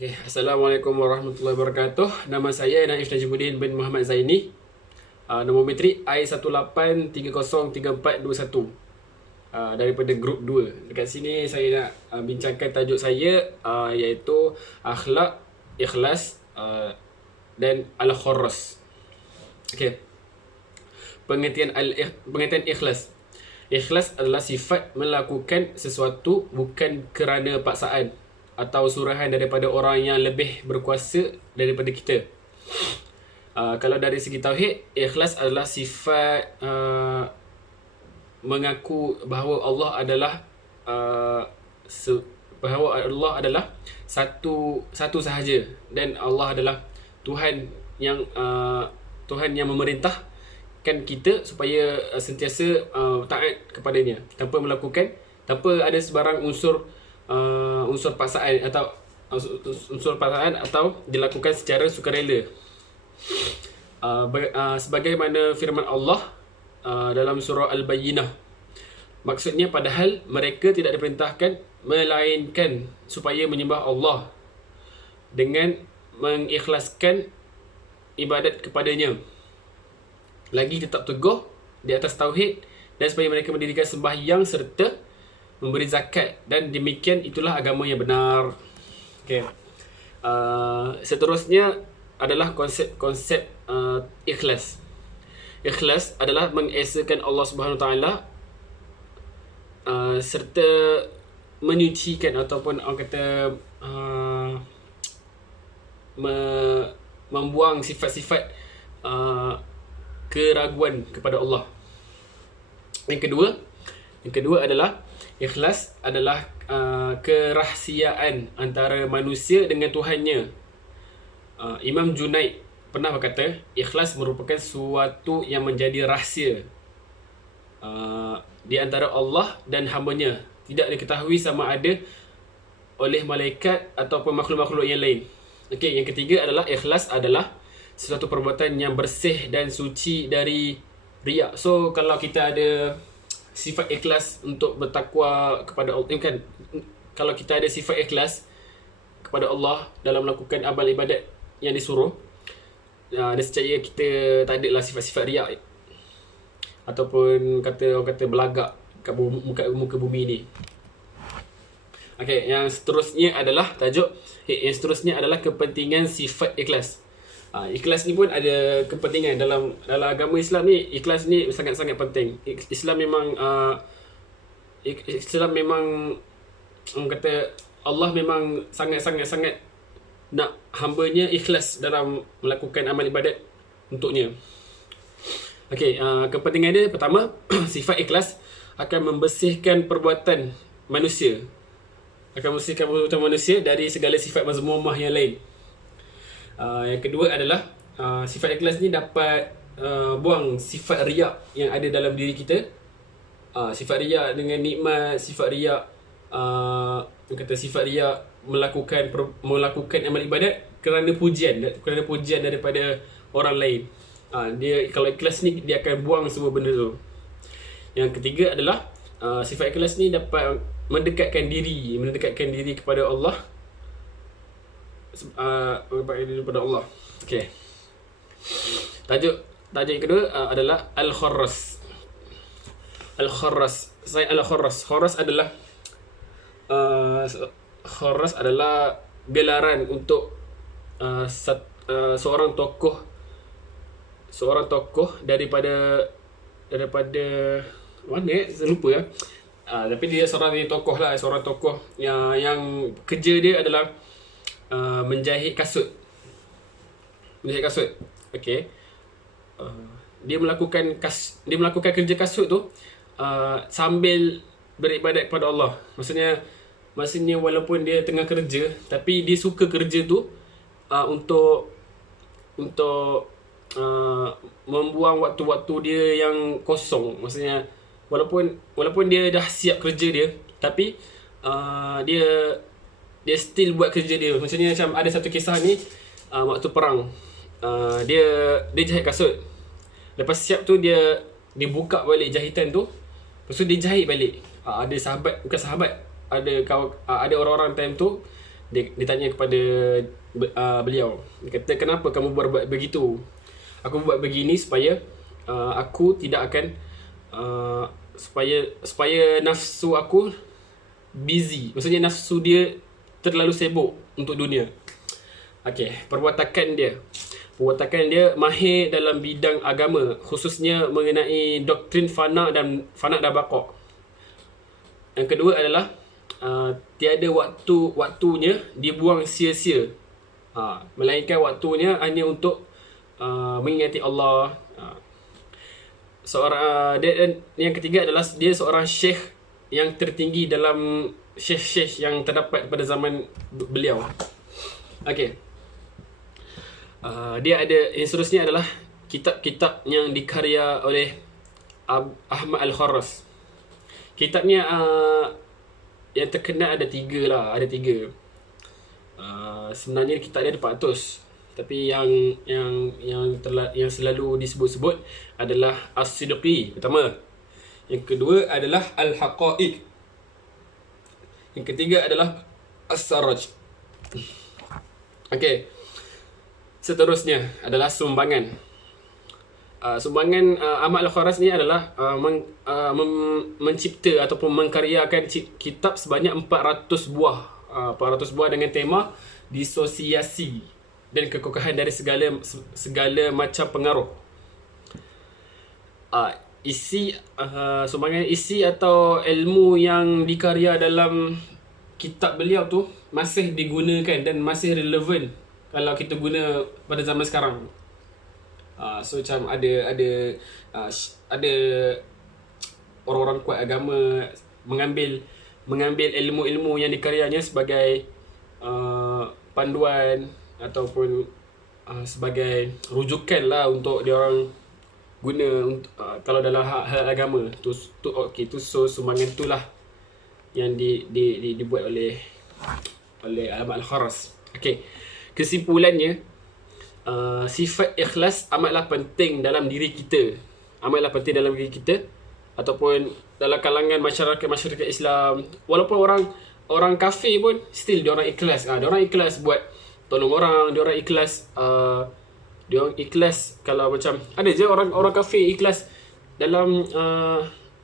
Assalamualaikum warahmatullahi wabarakatuh. Nama saya Naif Najimuddin bin Muhammad Zaini. Nombor metrik I18303421. Daripada grup 2. Dekat sini saya nak bincangkan tajuk saya iaitu akhlak, ikhlas dan al-khurras. Okey. Pengertian ikhlas. Ikhlas adalah sifat melakukan sesuatu bukan kerana paksaan atau suruhan daripada orang yang lebih berkuasa daripada kita. Kalau dari segi tauhid, ikhlas adalah sifat mengaku bahawa Allah adalah satu sahaja, dan Allah adalah Tuhan yang memerintahkan kita supaya sentiasa taat kepadanya tanpa ada sebarang unsur paksaan atau dilakukan secara sukarela. Sebagaimana firman Allah dalam surah Al-Bayyinah, maksudnya padahal mereka tidak diperintahkan melainkan supaya menyembah Allah dengan mengikhlaskan ibadat kepadanya, lagi tetap teguh di atas tauhid, dan supaya mereka mendirikan sembahyang serta memberi zakat, dan demikian itulah agama yang benar. Okay. Seterusnya adalah konsep ikhlas. Ikhlas adalah mengesakan Allah Subhanahu Wa Taala serta menyucikan ataupun orang kata membuang sifat-sifat keraguan kepada Allah. Yang kedua adalah ikhlas adalah kerahsiaan antara manusia dengan Tuhannya. Imam Junaid pernah berkata, ikhlas merupakan sesuatu yang menjadi rahsia di antara Allah dan hamba-Nya, tidak diketahui sama ada oleh malaikat ataupun makhluk-makhluk yang lain. Okey, yang ketiga adalah ikhlas adalah sesuatu perbuatan yang bersih dan suci dari riak. So kalau kita ada sifat ikhlas untuk bertakwa kepada Allah, kan, kalau kita ada sifat ikhlas kepada Allah dalam melakukan amal ibadat yang disuruh, nescaya kita tak ada lah sifat-sifat riak ataupun orang kata belagak kat muka bumi ni. Okey, yang seterusnya adalah kepentingan sifat ikhlas. Ikhlas ni pun ada kepentingan dalam agama Islam ni. Ikhlas ni sangat-sangat penting. Islam memang orang kata Allah memang sangat-sangat nak hamba-Nya ikhlas dalam melakukan amal ibadat untuknya. Okey, kepentingan dia pertama, sifat ikhlas akan membersihkan perbuatan manusia. Dari segala sifat mazmumah yang lain. Yang kedua adalah sifat ikhlas ni dapat buang sifat riak yang ada dalam diri kita. Sifat riak dengan nikmat, sifat riak melakukan amal ibadat kerana pujian daripada orang lain. Dia kalau ikhlas ni, dia akan buang semua benda tu. Yang ketiga adalah sifat ikhlas ni dapat mendekatkan diri kepada Allah. Kepada Allah. Okey. Tajuk yang kedua adalah al-khurras. Al-khurras. Khurras adalah gelaran untuk seorang tokoh daripada mana saya lupa. Tapi dia seorang tokoh yang kerja dia adalah menjahit kasut. Okey. Dia melakukan kerja kasut tu sambil beribadat kepada Allah. Maksudnya walaupun dia tengah kerja, tapi dia suka kerja tu untuk membuang waktu-waktu dia yang kosong. Maksudnya walaupun dia dah siap kerja dia, tapi dia still buat kerja dia. Maksudnya macam ada satu kisah ni, waktu perang, dia jahit kasut. Lepas siap tu dia buka balik jahitan tu, lepas tu dia jahit balik. Ada orang-orang time tu Ditanya kepada beliau. Dia kata, kenapa kamu buat begitu? Aku buat begini supaya aku tidak akan supaya nafsu aku busy. Maksudnya nafsu dia terlalu sibuk untuk dunia. Okey, perwatakan dia mahir dalam bidang agama, khususnya mengenai doktrin fana dan baqa. Yang kedua adalah tiada waktunya dibuang sia-sia. Melainkan waktunya hanya untuk mengingati Allah. Yang ketiga adalah dia seorang syekh yang tertinggi dalam syekh-syekh yang terdapat pada zaman beliau. Okey. Dia ada, yang seterusnya adalah kitab-kitab yang dikarya oleh Ahmad Al-Kharas. Kitabnya yang terkenal ada tiga. Sebenarnya kitab dia ada 400, tapi yang selalu disebut-sebut adalah As-Sidqi pertama. Yang kedua adalah Al-Haqaiq. Yang ketiga adalah As-Saraj. Okey. Seterusnya adalah sumbangan. Sumbangan Ahmad Al-Kharas ni adalah mencipta ataupun mengkaryakan kitab sebanyak 400 buah. 400 buah dengan tema disosiasi dan kekokohan dari segala macam pengaruh. Sumbangan isi atau ilmu yang dikarya dalam kitab beliau tu masih digunakan dan masih relevan kalau kita guna pada zaman sekarang. So macam ada orang-orang kuat agama mengambil ilmu-ilmu yang dikaryanya sebagai panduan ataupun sebagai rujukan lah untuk dia orang guna kalau dalam hal agama tu so sumbangan tu lah yang dibuat oleh Ahmad Al-Kharas. Okey, kesimpulannya, sifat ikhlas amatlah penting dalam diri kita, ataupun dalam kalangan masyarakat Islam. Walaupun orang kafir pun still dia orang ikhlas. Dia orang ikhlas buat tolong orang, dia orang ikhlas kalau macam ada je orang kafir ikhlas dalam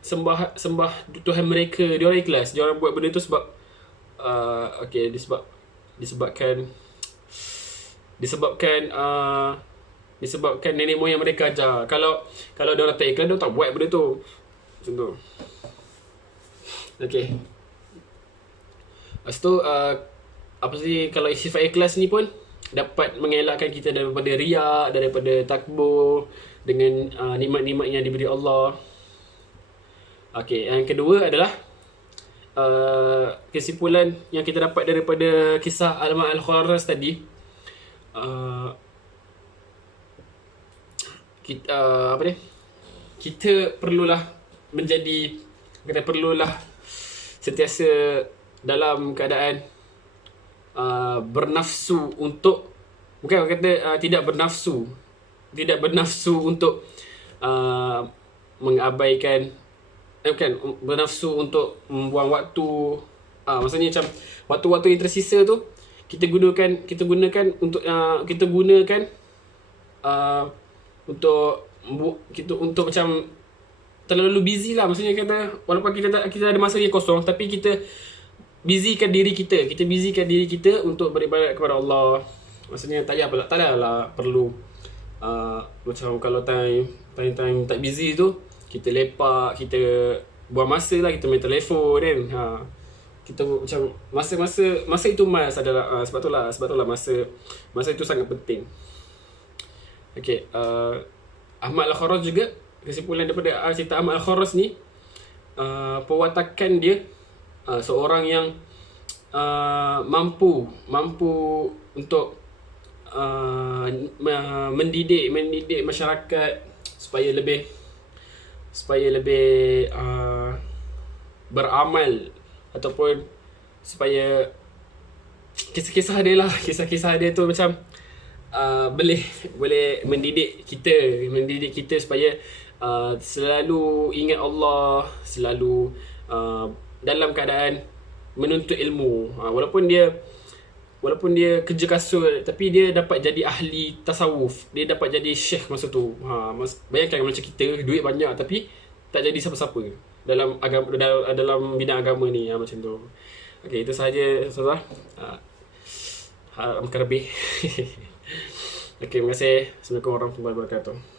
sembah Tuhan mereka. Dia orang ikhlas, dia orang buat benda tu sebab disebabkan nenek moyang mereka ajar. Kalau dia orang tak ikhlas, dia orang tak buat benda tu. Macam tu. Okey. Lepas tu kalau sifat ikhlas ni pun dapat mengelakkan kita daripada riak, daripada takbur dengan nikmat-nikmat yang diberi Allah. Okey, yang kedua adalah kesimpulan yang kita dapat daripada kisah Ahmad Al-Kharas tadi. Kita perlulah sentiasa dalam keadaan bernafsu untuk, bukan kata tidak bernafsu untuk mengabaikan, bernafsu untuk membuang waktu. Maksudnya macam waktu-waktu yang tersisa tu kita gunakan untuk macam terlalu busy lah. Maksudnya kata walaupun kita ada masa yang kosong, tapi kita busykan diri kita untuk beribadat kepada Allah. Maksudnya tak adalah perlu macam kalau time tak busy tu kita lepak, kita buang masa lah, kita main telefon kan. Kita macam masa itu adalah sebab tu lah masa itu sangat penting. Okey, Ahmad Al-Kharas juga, kesimpulan daripada cerita Ahmad Al-Kharas ni, pewatakan dia seorang yang mampu untuk mendidik masyarakat supaya lebih beramal, ataupun supaya kisah-kisah dia tu macam boleh mendidik kita supaya selalu ingat Allah, selalu dalam keadaan menuntut ilmu. Walaupun dia walaupun dia kerja kasut, tapi dia dapat jadi ahli tasawuf. Dia dapat jadi syekh masa tu. Bayangkan macam kita duit banyak tapi tak jadi siapa-siapa dalam agama, dalam bidang agama ni, macam tu. Okey, itu sahaja Ustazah. Makan lebih. Okey, terima kasih. Assalamualaikum warahmatullahi wabarakatuh.